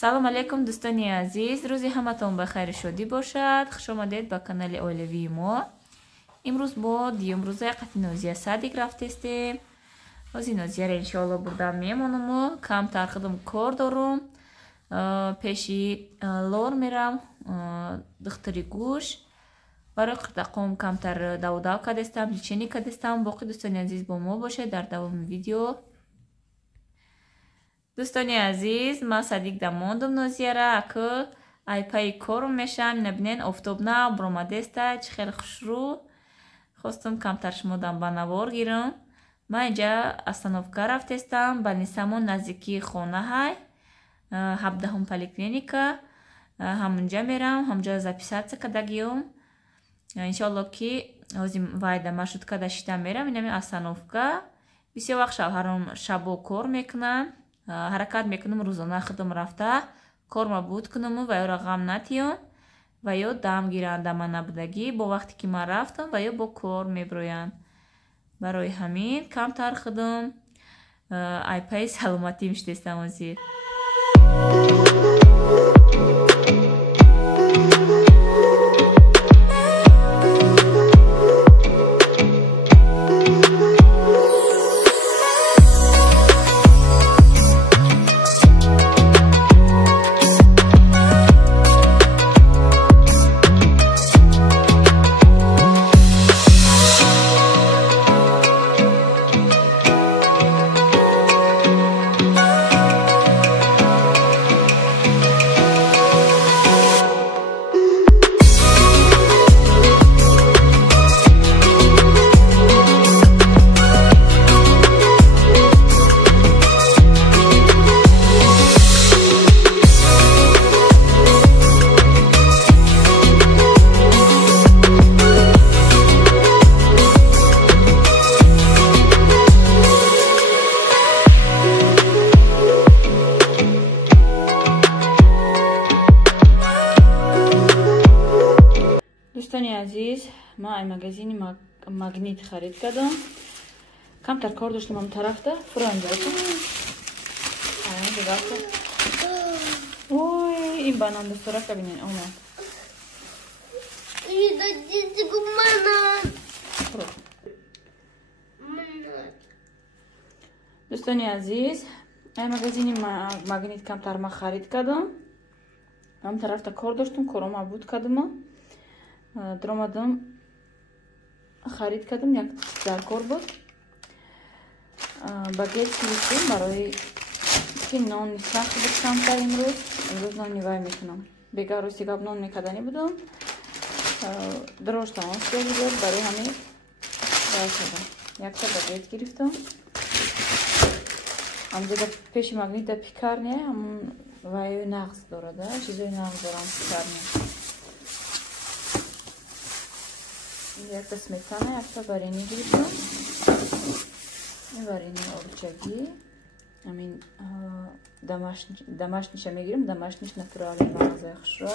салом алейкум дӯстони азиз, рӯзи ҳаматон ба хайри шодӣ бошад. хуш омадед ба канали оилавии мо. имрӯз бо дуюм рӯзаи қати нозия садик рафтестем. ҳози нозияро иншоалло бурдан мемонаму камтар худам кор дорум. пеши лор мерам духтури гӯш барои қирдақом камтар давдав кадестам, личени кадестам. боқи дӯстони азиз бо мо бошед дар давоми видео. дӯстони азиз, ман садик дамондум нозияра аку айпаи корум мешам. набинен офтоб на бромадеста чӣ хел хушрӯ. хостум камтар шумодам ба навор гирам. ман инҷа остановка рафтестам ба нисамон наздикии хона ҳай 17 поликлиника. ҳамунҷа мерам, ҳамунҷа записатсия кадагиём. иншоалло ки ҳози вайда маршрутка дашида мерам. инами остановка. бисёр вақт шавҳарам шабо кор мекунанд. ҳаракат мекунам рӯзона худам рафта корма буд кунаму ва ёро ғам натиём ва ё дам гиранд дама набудагӣ бо вақте ки ман рафтам ва ё бо кор меброянд. барои ҳамин камтар худам айпаи саломатим штестам озир. дӯстони азиз, ман ай магазини магнит харид кардам. камтар кор доштам ам тарафта. ой, ин банан дӯстора бинен омад. дӯстони азиз, ай магазини магнит камтар ман харид кардам. ам тарафта кор доштам, корома буд кардам. дромадам харид кардам, як дар кор буд. багет килистем барои ки нони сахт буд камтар имрӯз нони вай мекунам. бегар рӯзи гап нон мекардани будам. дрож тамом шуда буд, барои ҳамин вай кардам. якта багет гирифтам. ҳамҷода пеши магнита пекарня, ҳамун вай нағз дорад, чизои нағз дорам пекарня. якта сметана, якта варени гирифтам. ин варени олучагӣ, ҳамин домашниша мегирам, домашниш натурален мағазаи хушрӯ.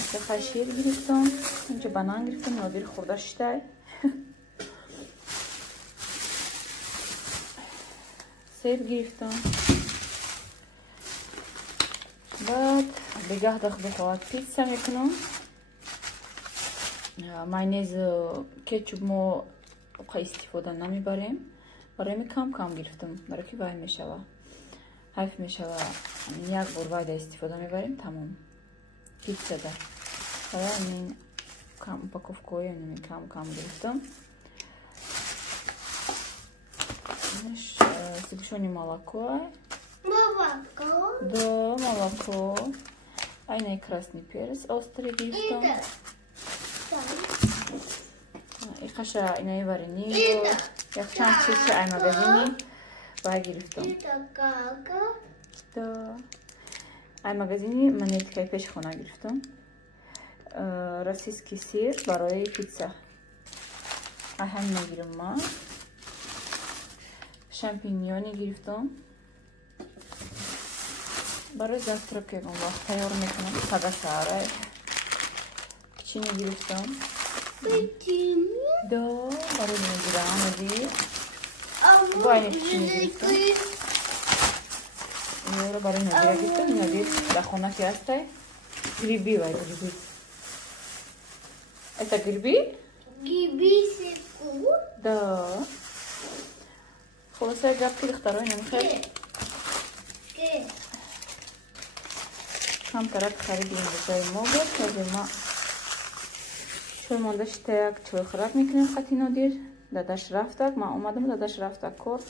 якта хашир гирифтам, инҷа банан гирифтам, нодир хурда шиштай. себ гирифтам. баъд бегаҳ дахбухоат питса мекунам. майонез кетчуп мо истифода намебарем. барои кам кам гирифтам, барои ки вай мешава ҳайф мешава як бор вайда истифода мебарем тамом питсада. барои ҳамин кам упаковкаҳои кам кам гирифтам. сгущённое молоко. Да, молоко. Айна красный перец острый гирифтам. иқаша инаи варени якчанд чиз ай магазини вай гирифтам. да ай магазини монеткаи пешхона гирифтам. российский сир барои питса ай ҳамин мегирам ман. шампиньони гирифтам барои завтрак ягон вақт тайёр мекунам. сагасара печени гирифтам. да барои мегирам вайни печени гирифтам. میاره برای نادیره گفتم. نادیر در خونه که هسته گریبی وای گریبی ایتا گریبی؟ گریبی سکو دا خلاصه گپ که دخترهای نمیخواد هم طرف خریدیم بزای ما بود که ما چون مانده شده یک چوی خراب میکنیم خطی نادیر داداش رفتک ما اومدم داداش رفتک کار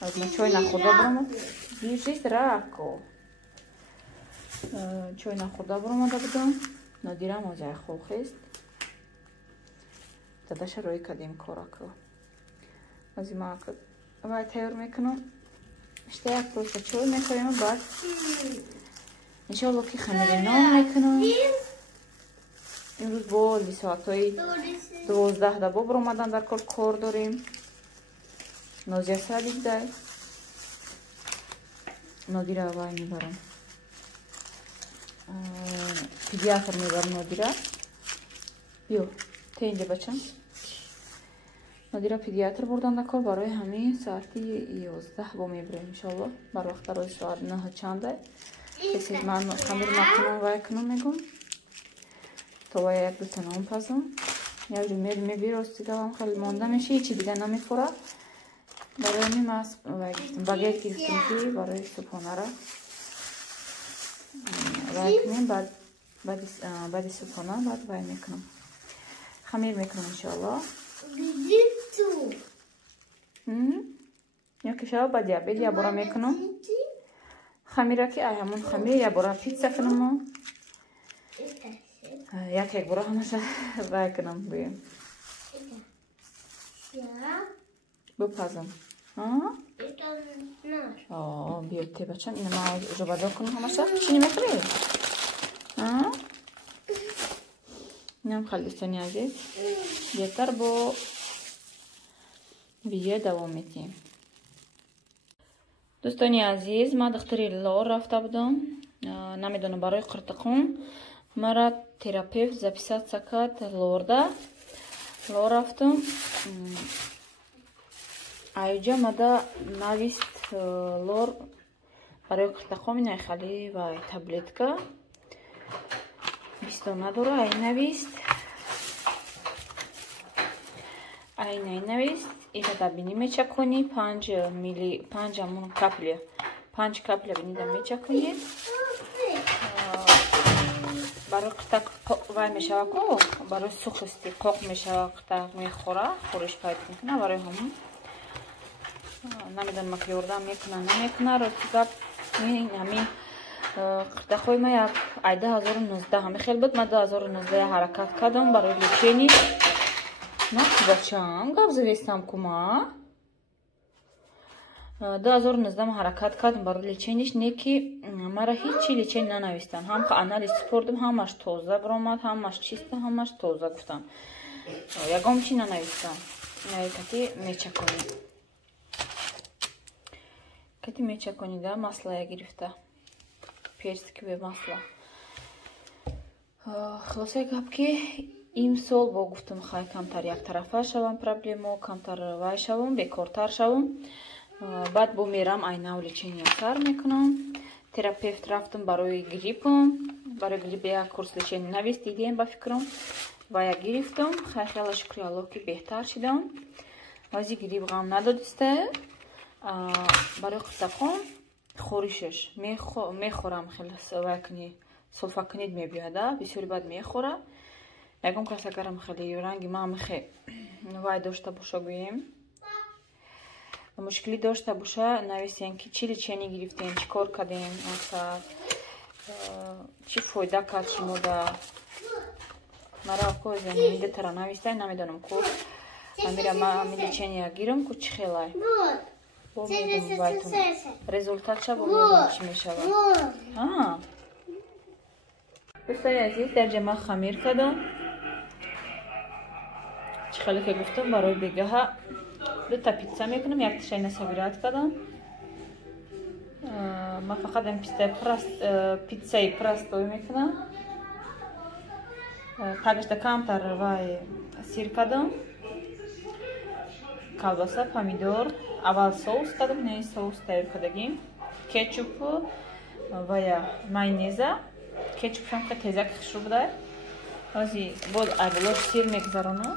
از ما چوی نخورده برامد بیشیست راکو چوی نخورده برامده بودم نادیرم آجای خوخیست داداش روی کدیم کارا که از این ما وای تیار میکنم اشته یک پروسه چوی میکنیم بعد انشاءالله که خمیری نام میکنم امروز با ساعتای 12 دبا برامدن در کار داریم نازیه سالیک دای نادیره وای میبرم پدیاتر میبرم نادیره بیو تا اینجا بچم نادیره پدیاتر بردن در کار برای همین ساعتی 11 با میبریم انشاءالله بر وقت روی ساعت 9 چنده کسی من خمیر مکنم وای کنم میگم تو وای یک دو تنام پزم یا جمعه میبیرستی که هم خیلی مانده میشه هیچی دیگه نمیخوره برای همین ما وای گفتم باگیت گرفتم که برای صبحانه را وای کنیم بعد صبحانه بعد وای میکنم خمیر میکنم انشاءالله یا که شب بعد یابید یا برا میکنم خمیره که همون خمیر یا برا پیتزا کنم یک برا همش وای کنم بیم بپزم بیوتی بچم اینو ما جبادو کنم همش چی نمیخوری اینم خلصانی عزیز بهتر با ویدیو دوام میدیم دوستانی عزیز ما دختری لور رفته بودم نمیدونم برای قرتقون مرا تراپیوت записать کرد لور رفتم айҷа мада навист лор барои қиртақоми найхали ва таблетка бисто надора ай навист ина дабини мечакунӣ 5 амун капля 5 капля бинида мечакунӣ барои қиртақ вай мешава ку барои сухисти қоқ мешава қиртақ мехора хӯриш пайдо мекуна барои ҳамун намедонам ки ёрдам мекуна намекуна рости гап ҳамин қиртақҳои ма як ай 2019 ҳамин хел буд ма 2019 ҳаракат кардам барои лечени бачам гап завестам кума 2019 ҳаракат кардам барои лечениш неки мара ҳечи лечени нанавистан ҳам анализ супордам ҳамаш тоза биромад ҳамаш чиста ҳамаш тоза гуфтан ягон чи нанавистан кати мечакунӣ кати мечакунида масла я гирифта персиковое масло хулоса гап ки имсол бо гуфтам хай камтар яктарафа шавам проблему камтар вай шавам бекортар шавам баъд бо мерам айнав лечения сар мекунам терапевт рафтам барои гриппам барои грипп як курс лечения навист дидем ба фикрам ва я гирифтам хела шукри аллоҳ ки беҳтар шидам ази грипп ғам надодиста барои қиртақон хӯришаш мехӯрам хелвайкни сулфакнид мебиёда бисёри бад мехӯра ягон кас агарам хеле ранги мамихе вай дошта боша гӯем мушкилӣ дошта боша нависем ки чӣ лечени гирифтем чӣ кор кардем чӣ фоида кард шумода мара козиндетара навистай намедонам ку амира ма ами лечения гирам ку чӣ хелай бо мегум вайтун результатша бо мегум чӣ мешавад дӯстони азиз дар ҷама хамир кардам чӣ хеле ки гуфтам барои бегаҳа дута питса мекунам якташай насавират кардам ма фақат питсаи простой мекунам тагашта камтар вай сир кардам колбаса помидор аввал соус дадам, не соус тайёр кардагим. Кетчупу ва я майонеза. Кетчупшам ка тезак хушрӯ будааст. ҳозир боз аввалош сир мегзаронам.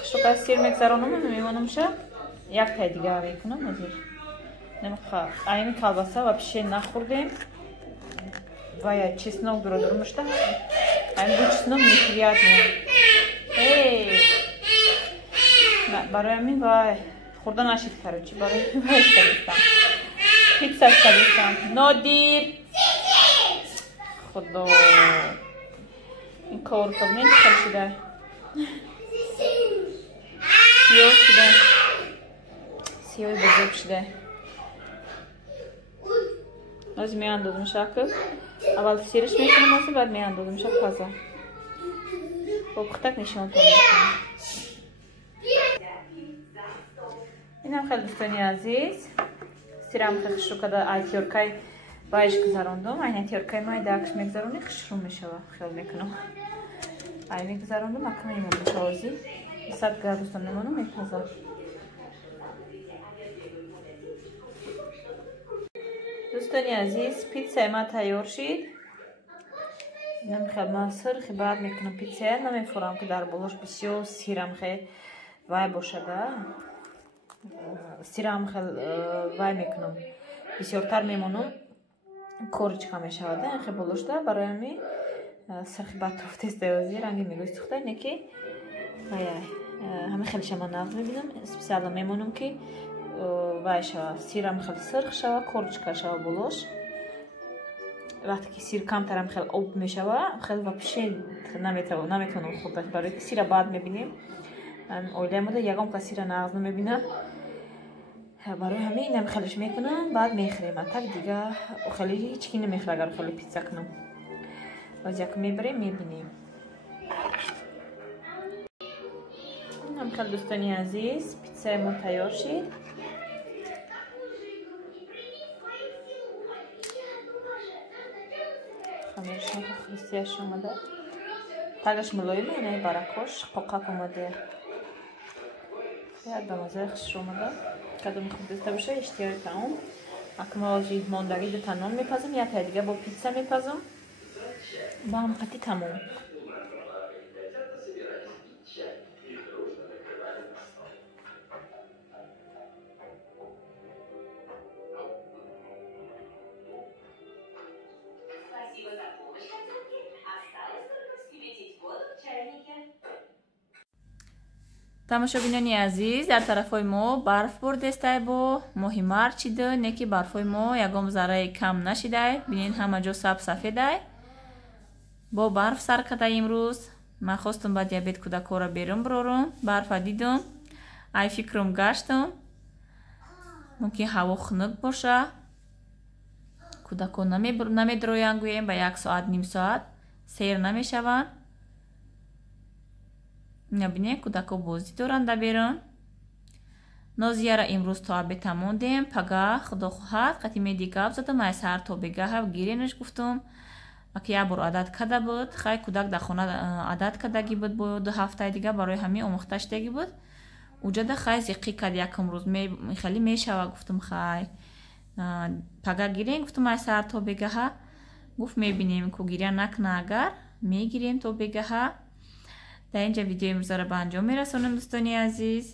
Хушрӯ сир мегзаронам, мемонамша як тай дигар мекунам ҳозир. Намақа айни колбаса ва пишен нахӯрдем. Ва я чеснок дура мушта. Айн бу чеснок неприятный. Барои ҳамин вай хӯрда нашид, короче, барои вай истадистам. Питса истадистам. Нодир. Худо. Ин коврка бинед чӣ хел шуда. Сиёҳ шуда. Сиёҳи бузург шуда. ҳозир меандозам шакл. аввал сириш мекунам, ҳозир баъд меандозам шакл таза. бо пухтак нишонатон мекунам. инам хеле дӯстони азиз. сирам хеле хушрӯ када ай тиёркаи вайш гузарондум. айна тиёркаи май дакш мегзарони хушрӯ мешава. хел мекунам. ай мегзарондум, ака мемонам ҳозир 100 градусда мемонам метаза. дӯстони азиз, питсаи ман тайёр шид. инам хел ман сирхи бад мекунам. питсая намефурам ки дар болош бисёр сирам хел вай бошада. сирам хел вай мекунам. бисёртар мемонам. корочка мешавада. хел болошда барои ҳамин сирхи бад тофтеста ҳозир ранги мегӯи сӯхта неки. ҳама хелиша ман навз мебинам. специально мемонам ки вай шава. сирам хел сирх шава, корочка шава болош. вақте ки сир камтарам хел об мешава, хел ва пишен наметавонам хӯрда. барои ки сира бад мебинем. оилаи мода ягон кас сира нағз намебинад. барои ҳамин инам хелиш мекунам, баъд мехӯрем. так дига хеле ҳеҷ ки намехӯра агар хеле питса кунам. боз як мебарем мебинем. инам хеле дӯстони азиз, питсаи мо тайёр шид. хамиршон хрустияш омада. тагаш мулоим, инаи баракош қоқак омада. як бамазаи хушрӯ омада. кадоми хуб доста боша иштиёри таом. акмалжи мондаги ду танон мепазам, як тай дига бо питса мепазам. ба ҳам қатӣ тамом. тамошобинони азиз, дар тарафҳои мо барф бордестай бо моҳи марҷ чида, неки барфҳои мо ягон зарраи кам нашидай. бинен ҳама ҷо сафедай. бо барф сар када имрӯз. ман хостам ба диабет кӯдакҳоро берун бирорам. барфа дидам. ай фикрам гаштам. мумкин ҳаво хунук боша. кӯдакҳо намедроянд, гӯем ба 1 соат, ним соат сер намешаванд. набинем кӯдакҳо бозӣ доранд дар берун. нозияра имрӯз то обеда мондем. пагah худо хоҳад қатъи меди гап задам. ай саҳар то бегаҳа гиренаш гуфтам. аки як бор адат када буд. хай кӯдак дар хона адат кадаги буд бо 2 ҳафтаи дига барои ҳамин омӯхта шудаги буд. уҷада хай зиққӣ кад якум рӯз хеле мешава. гуфтам хай пага гирем. гуфтам ай саҳар то бегаҳа. гуфт мебинем ку гиря накна агар мегирем то бегаҳа. дар инҷа видеои имрӯзаро ба анҷом мерасонам дӯстони азиз.